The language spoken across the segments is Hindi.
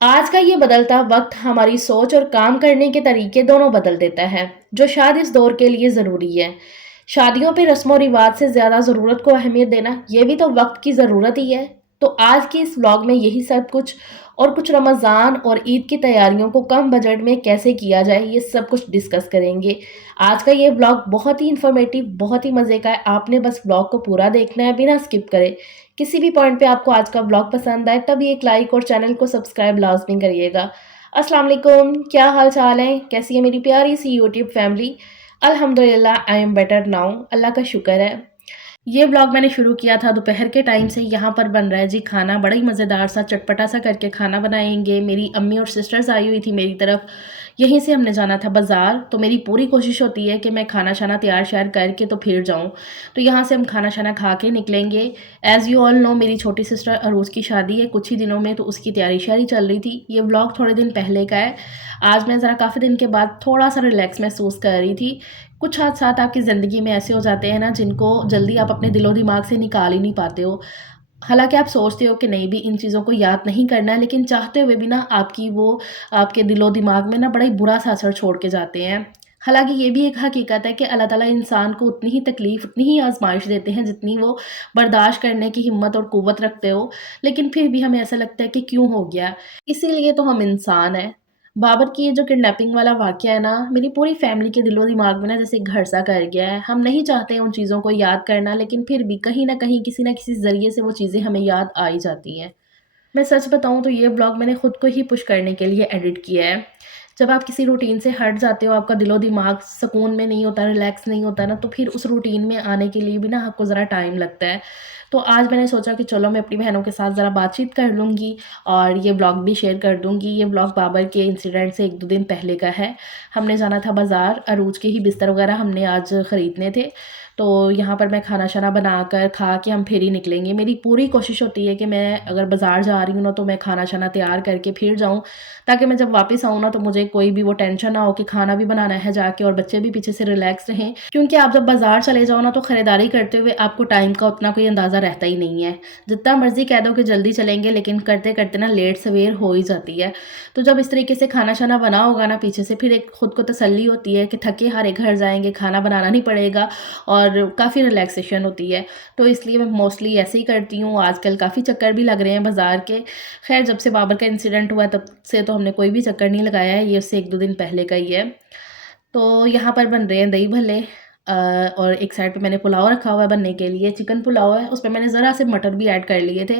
आज का ये बदलता वक्त हमारी सोच और काम करने के तरीके दोनों बदल देता है, जो शायद इस दौर के लिए ज़रूरी है। शादियों पे रस्मों रिवाज से ज़्यादा ज़रूरत को अहमियत देना, ये भी तो वक्त की ज़रूरत ही है। तो आज के इस व्लॉग में यही सब कुछ और कुछ रमज़ान और ईद की तैयारियों को कम बजट में कैसे किया जाए, ये सब कुछ डिस्कस करेंगे। आज का ये व्लॉग बहुत ही इन्फॉर्मेटिव, बहुत ही मज़े का है। आपने बस व्लॉग को पूरा देखना है बिना स्किप करे। किसी भी पॉइंट पे आपको आज का व्लॉग पसंद आए तब एक लाइक और चैनल को सब्सक्राइब लाज़मी करिएगा। अस्सलाम वालेकुम, क्या हाल चाल है? कैसी है मेरी प्यारी सी यूट्यूब फैमिली? अल्हम्दुलिल्लाह आई एम बेटर नाउ, अल्लाह का शुक्र है। ये व्लॉग मैंने शुरू किया था दोपहर के टाइम से। यहाँ पर बन रहा है जी खाना, बड़ा ही मज़ेदार सा चटपटा सा करके खाना बनाएंगे। मेरी अम्मी और सिस्टर्स आई हुई थी मेरी तरफ। यहीं से हमने जाना था बाज़ार, तो मेरी पूरी कोशिश होती है कि मैं खाना शाना तैयार श्यार करके तो फिर जाऊँ। तो यहाँ से हम खाना शाना खा के निकलेंगे। एज़ यू ऑल नो, मेरी छोटी सिस्टर अरूज़ की शादी है कुछ ही दिनों में, तो उसकी तैयारी श्यारी चल रही थी। ये व्लॉग थोड़े दिन पहले का है। आज मैं ज़रा काफ़ी दिन के बाद थोड़ा सा रिलैक्स महसूस कर रही थी। कुछ हादसात आपकी ज़िंदगी में ऐसे हो जाते हैं ना, जिनको जल्दी आप अपने दिलो-दिमाग से निकाल ही नहीं पाते हो। हालाँकि आप सोचते हो कि नहीं भी इन चीज़ों को याद नहीं करना है, लेकिन चाहते हुए भी ना आपकी वो आपके दिलो-दिमाग में ना बड़ा ही बुरा-सा असर छोड़ के जाते हैं। हालाँकि ये भी एक हकीकत है कि अल्लाह ताला इंसान को उतनी ही तकलीफ़, उतनी ही आज़माइश देते हैं जितनी वो बर्दाश्त करने की हिम्मत और क़ुव्वत रखते हो। लेकिन फिर भी हमें ऐसा लगता है कि क्यों हो गया? इसीलिए तो हम इंसान हैं। बाबर की ये जो किडनैपिंग वाला वाक़या है ना, मेरी पूरी फ़ैमिली के दिलो-दिमाग में ना जैसे घर-सा कर गया है। हम नहीं चाहते उन चीज़ों को याद करना, लेकिन फिर भी कहीं न कहीं, किसी न किसी ज़रिए से वो चीज़ें हमें याद आ ही जाती हैं। मैं सच बताऊँ तो ये ब्लॉग मैंने खुद को ही पुश करने के लिए एडिट किया है। जब आप किसी रूटीन से हट जाते हो, आपका दिलो-दिमाग सुकून में नहीं होता, रिलैक्स नहीं होता ना, तो फिर उस रूटीन में आने के लिए भी ना आपको ज़रा टाइम लगता है। तो आज मैंने सोचा कि चलो मैं अपनी बहनों के साथ ज़रा बातचीत कर लूँगी और ये व्लॉग भी शेयर कर दूँगी। ये व्लॉग बाबर के इंसिडेंट से 1-2 दिन पहले का है। हमने जाना था बाज़ार, अरूज के ही बिस्तर वगैरह हमने आज ख़रीदने थे। तो यहाँ पर मैं खाना-शाना बनाकर, खा के हम फिर ही निकलेंगे। मेरी पूरी कोशिश होती है कि मैं अगर बाज़ार जा रही हूँ ना, तो मैं खाना-शाना तैयार करके फिर जाऊँ, ताकि मैं जब वापस आऊँ ना, तो मुझे कोई भी वो टेंशन ना हो कि खाना भी बनाना है जाके और बच्चे भी पीछे से रिलैक्स रहें। क्योंकि आप जब बाज़ार चले जाओ ना, तो खरीदारी करते हुए आपको टाइम का उतना कोई अंदाज़ा रहता ही नहीं है। जितना मर्ज़ी कह दो कि जल्दी चलेंगे, लेकिन करते-करते ना लेट सवेर हो ही जाती है। तो जब इस तरीके से खाना-शाना बना होगा ना पीछे से, फिर एक खुद को तसल्ली होती है कि थके-हारे घर जाएँगे, खाना बनाना नहीं पड़ेगा और काफ़ी रिलैक्सेशन होती है। तो इसलिए मैं मोस्टली ऐसे ही करती हूँ। आजकल काफ़ी चक्कर भी लग रहे हैं बाज़ार के। ख़ैर, जब से बाबर का इंसिडेंट हुआ तब से तो हमने कोई भी चक्कर नहीं लगाया है, ये उससे 1-2 दिन पहले का ही है। तो यहाँ पर बन रहे हैं दही भल्ले और एक साइड पे मैंने पुलाव रखा हुआ है बनने के लिए, चिकन पुलाव है। उसमें मैंने ज़रा से मटर भी ऐड कर लिए थे।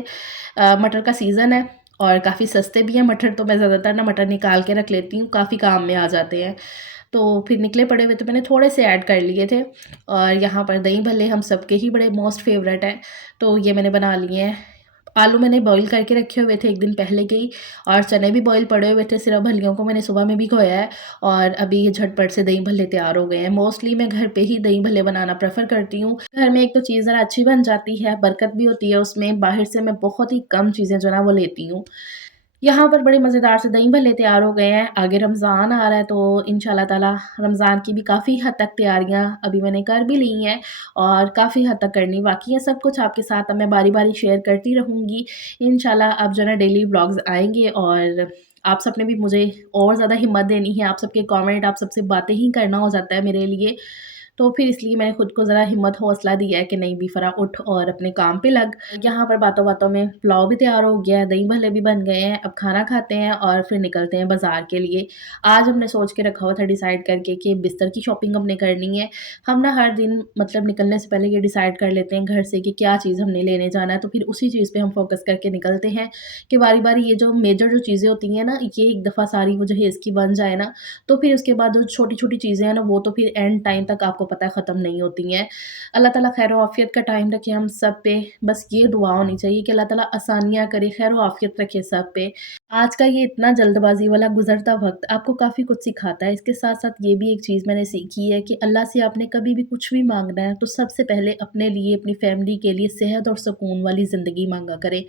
मटर का सीज़न है और काफ़ी सस्ते भी हैं मटर, तो मैं ज़्यादातर ना मटर निकाल के रख लेती हूँ, काफ़ी काम में आ जाते हैं। तो फिर निकले पड़े हुए तो मैंने थोड़े से ऐड कर लिए थे और यहाँ पर दही भल्ले हम सबके ही बड़े मोस्ट फ़ेवरेट हैं, तो ये मैंने बना लिए हैं। आलू मैंने बॉयल करके रखे हुए थे 1 दिन पहले के ही और चने भी बॉयल पड़े हुए थे। सिर्फ़ भल्लियों को मैंने सुबह में भिगोया है और अभी ये झटपट से दही भल्ले तैयार हो गए हैं। मोस्टली मैं घर पे ही दही भल्ले बनाना प्रेफ़र करती हूँ। घर में एक तो चीज़ ज़रा अच्छी बन जाती है, बरकत भी होती है उसमें। बाहर से मैं बहुत ही कम चीज़ें जो है ना वो लेती हूँ। यहाँ पर बड़े मज़ेदार से दही भल्ले तैयार हो गए हैं। आगे रमज़ान आ रहा है, तो इंशाल्लाह ताला रमज़ान की भी काफ़ी हद तक तैयारियाँ अभी मैंने कर भी ली हैं और काफ़ी हद तक करनी बाकी है। सब कुछ आपके साथ अब मैं बारी-बारी शेयर करती रहूँगी। इंशाल्लाह अब जो है ना डेली व्लॉग्स आएँगे और आप सबने भी मुझे और ज़्यादा हिम्मत देनी है। आप सबके कमेंट, आप सबसे बातें ही करना हो जाता है मेरे लिए। तो फिर इसलिए मैंने खुद को ज़रा हिम्मत हौसला दिया है कि नहीं बिफ़रा उठ और अपने काम पे लग। यहाँ पर बातों-बातों में पुलाव भी तैयार हो गया है, दही भल्ले भी बन गए हैं। अब खाना खाते हैं और फिर निकलते हैं बाज़ार के लिए। आज हमने सोच के रखा हुआ था डिसाइड करके कि बिस्तर की शॉपिंग हमने करनी है। हम ना हर दिन मतलब निकलने से पहले ये डिसाइड कर लेते हैं घर से कि क्या चीज़ हमने लेने जाना है, तो फिर उसी चीज़ पे हम फ़ोकस करके निकलते हैं कि बारी-बारी ये जो मेजर जो चीज़ें होती हैं ना, ये एक दफ़ा सारी वो जहेज़ की बन जाए ना, तो फिर उसके बाद जो छोटी-छोटी चीज़ें हैं ना, वो तो फिर एंड टाइम तक आपको पता है ख़त्म नहीं होती हैं। अल्लाह ताला खैर आफ़ियत का टाइम रखे हम सब पे। बस ये दुआ होनी चाहिए कि अल्लाह ताला आसानियाँ करे, खैर आफ़ियत रखे सब पे। आज का ये इतना जल्दबाज़ी वाला गुज़रता वक़्त आपको काफ़ी कुछ सिखाता है। इसके साथ-साथ ये भी एक चीज़ मैंने सीखी है कि अल्लाह से आपने कभी भी कुछ भी माँगना है, तो सबसे पहले अपने लिए, अपनी फ़ैमिली के लिए सेहत और सुकून वाली ज़िंदगी माँगा करें।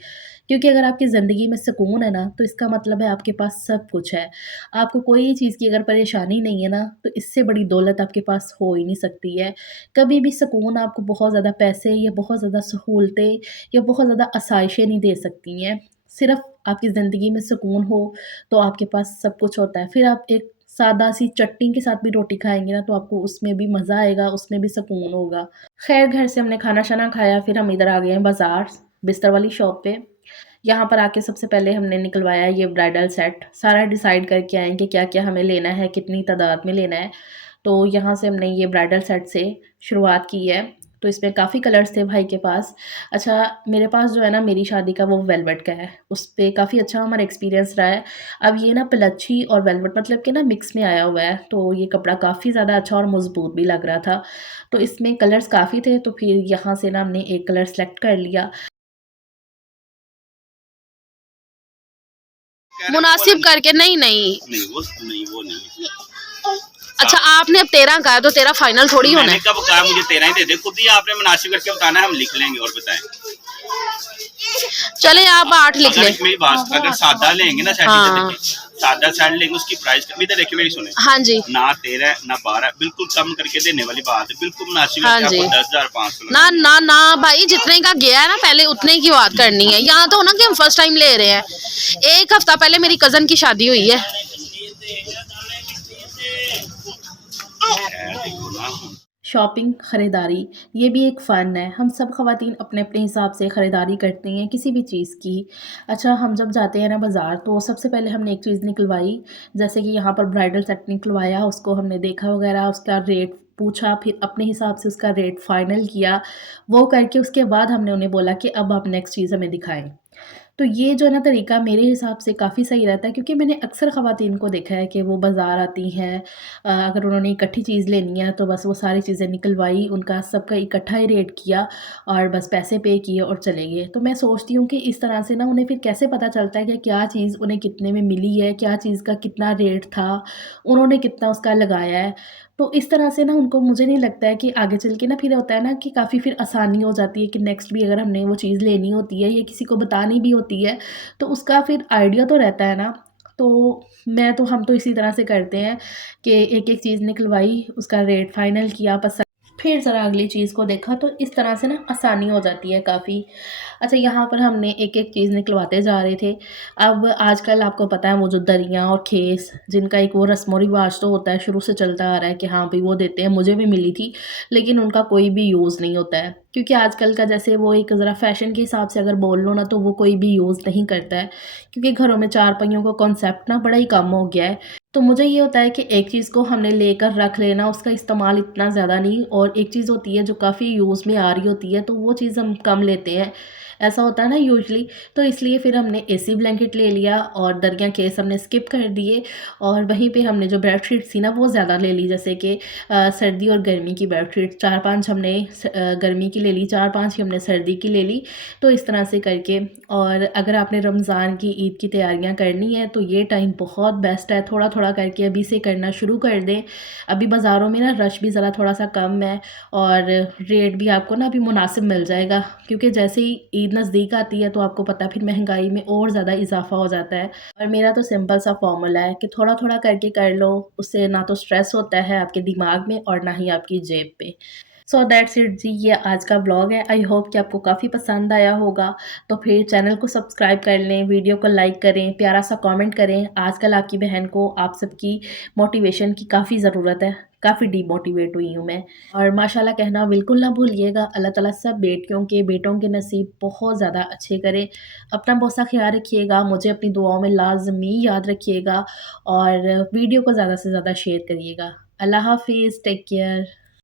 क्योंकि अगर आपकी ज़िंदगी में सुकून है ना, तो इसका मतलब है आपके पास सब कुछ है। आपको कोई चीज़ की अगर परेशानी नहीं है ना, तो इससे बड़ी दौलत आपके पास हो ही नहीं सकती है। कभी भी सुकून आपको बहुत ज़्यादा पैसे या बहुत ज़्यादा सहूलतें या बहुत ज़्यादा आसाइशें नहीं दे सकती हैं। सिर्फ़ आपकी ज़िंदगी में सुकून हो, तो आपके पास सब कुछ होता है। फिर आप एक सादा-सी चटनी के साथ भी रोटी खाएँगे ना, तो आपको उसमें भी मज़ा आएगा, उसमें भी सुकून होगा। ख़ैर घर से हमने खाना-शाना खाया, फिर हम इधर आ गए हैं बाज़ार, बिस्तर वाली शॉप पे। यहाँ पर आके सबसे पहले हमने निकलवाया ये ब्राइडल सेट, सारा डिसाइड करके आए कि क्या-क्या हमें लेना है, कितनी तादाद में लेना है। तो यहाँ से हमने ये ब्राइडल सेट से शुरुआत की है। तो इसमें काफ़ी कलर्स थे भाई के पास। अच्छा मेरे पास जो है ना मेरी शादी का वो वेलवेट का है, उस पे काफ़ी अच्छा हमारा एक्सपीरियंस रहा है। अब ये ना पलच्छी और वेलवेट मतलब कि ना मिक्स में आया हुआ है, तो ये कपड़ा काफ़ी ज़्यादा अच्छा और मज़बूत भी लग रहा था। तो इसमें कलर्स काफ़ी थे, तो फिर यहाँ से ना हमने एक कलर सेलेक्ट कर लिया। मुनासिब करके नहीं नहीं वो नहीं। अच्छा आपने अब 13 कहा तो 13 फाइनल थोड़ी होना है। मैंने कब कहा मुझे 13 ही दे दे, खुद ही आपने मुनासिब करके बताना है, हम लिख लेंगे और बताएं। चले आप 8 लिख लें। मेरी बात अगर सादा लेंगे ना सेट, हाँ। सादा सेट लेंगे उसकी प्राइस कम, इधर देखिए मेरी सुने, हाँ जी, ना 13 ना 12, बिल्कुल कम करके देने वाली बात है, बिल्कुल मुनासिब, हाँ जी, 10,500 ना ना ना भाई, जितने का गया है ना पहले उतने की बात करनी है। यहाँ तो ना कि हम फर्स्ट टाइम ले रहे हैं। एक हफ्ता पहले मेरी कजन की शादी हुई है। शॉपिंग, ख़रीदारी ये भी एक फ़न है। हम सब ख़वातीन अपने-अपने हिसाब से ख़रीदारी करती हैं किसी भी चीज़ की। अच्छा हम जब जाते हैं ना बाज़ार तो सबसे पहले हमने एक चीज़ निकलवाई, जैसे कि यहाँ पर ब्राइडल सेट निकलवाया, उसको हमने देखा वग़ैरह, उसका रेट पूछा, फिर अपने हिसाब से उसका रेट फ़ाइनल किया। वो करके उसके बाद हमने उन्हें बोला कि अब आप नेक्स्ट चीज़ हमें दिखाएँ। तो ये जो है ना तरीका मेरे हिसाब से काफ़ी सही रहता है क्योंकि मैंने अक्सर ख़वातीन को देखा है कि वो बाज़ार आती हैं, अगर उन्होंने इकट्ठी चीज़ लेनी है तो बस वो सारी चीज़ें निकलवाई, उनका सबका इकट्ठा ही रेट किया और बस पैसे पे किए और चले गए। तो मैं सोचती हूँ कि इस तरह से ना उन्हें फिर कैसे पता चलता है कि क्या चीज़ उन्हें कितने में मिली है, क्या चीज़ का कितना रेट था, उन्होंने कितना उसका लगाया है। तो इस तरह से ना उनको मुझे नहीं लगता है कि आगे चल के ना फिर होता है ना कि काफ़ी फिर आसानी हो जाती है कि नेक्स्ट भी अगर हमने वो चीज़ लेनी होती है या किसी को बतानी भी होती है, तो उसका फिर आइडिया तो रहता है ना। तो हम तो इसी तरह से करते हैं कि एक-एक चीज़ निकलवाई, उसका रेट फ़ाइनल किया, पसंद फिर ज़रा अगली चीज़ को देखा, तो इस तरह से ना आसानी हो जाती है काफ़ी। अच्छा यहाँ पर हमने एक-एक चीज़ निकलवाते जा रहे थे। अब आजकल आपको पता है वो जो दरियाँ और खेस जिनका एक वो रस्म और रिवाज तो होता है, शुरू से चलता आ रहा है कि हाँ भई वो देते हैं, मुझे भी मिली थी, लेकिन उनका कोई भी यूज़ नहीं होता है। क्योंकि आजकल का जैसे वो एक ज़रा फ़ैशन के हिसाब से अगर बोल लो ना तो वो कोई भी यूज़ नहीं करता है। क्योंकि घरों में चार पहियों का कॉन्सेप्ट ना बड़ा ही कम हो गया है। तो मुझे ये होता है कि एक चीज़ को हमने लेकर रख लेना, उसका इस्तेमाल इतना ज़्यादा नहीं, और एक चीज़ होती है जो काफ़ी यूज़ में आ रही होती है, तो वो चीज़ हम कम लेते हैं। ऐसा होता है ना यूजुअली, तो इसलिए फिर हमने एसी ब्लैंकेट ले लिया और दरियाँ केस हमने स्किप कर दिए, और वहीं पे हमने जो बेडशीट थी ना वो ज़्यादा ले ली, जैसे कि सर्दी और गर्मी की बेडशीट 4-5 हमने गर्मी की ले ली, 4-5 ही हमने सर्दी की ले ली। तो इस तरह से करके, और अगर आपने रमज़ान की ईद की तैयारियां करनी है तो ये टाइम बहुत बेस्ट है, थोड़ा-थोड़ा करके अभी से करना शुरू कर दें। अभी बाज़ारों में ना रश भी ज़रा थोड़ा-सा कम है और रेट भी आपको ना अभी मुनासिब मिल जाएगा, क्योंकि जैसे ही ईद नज़दीक आती है तो आपको पता है फिर महंगाई में और ज़्यादा इज़ाफ़ा हो जाता है। और मेरा तो सिंपल सा फ़ॉर्मूला है कि थोड़ा-थोड़ा करके कर लो, उससे ना तो स्ट्रेस होता है आपके दिमाग में और ना ही आपकी जेब पे। सो दैट्स इट जी, ये आज का व्लॉग है। आई होप कि आपको काफ़ी पसंद आया होगा। तो फिर चैनल को सब्सक्राइब कर लें, वीडियो को लाइक करें, प्यारा सा कमेंट करें। आजकल आपकी बहन को आप सबकी मोटिवेशन की काफ़ी ज़रूरत है। काफ़ी डीमोटिवेट हुई हूँ मैं, और माशाल्लाह कहना बिल्कुल ना भूलिएगा। अल्लाह ताला सब बेटियों के बेटों के नसीब बहुत ज़्यादा अच्छे करे। अपना बहुत सा ख्याल रखिएगा, मुझे अपनी दुआओं में लाज़मी याद रखिएगा और वीडियो को ज़्यादा से ज़्यादा शेयर करिएगा। अल्लाह हाफ़िज़, टेक केयर।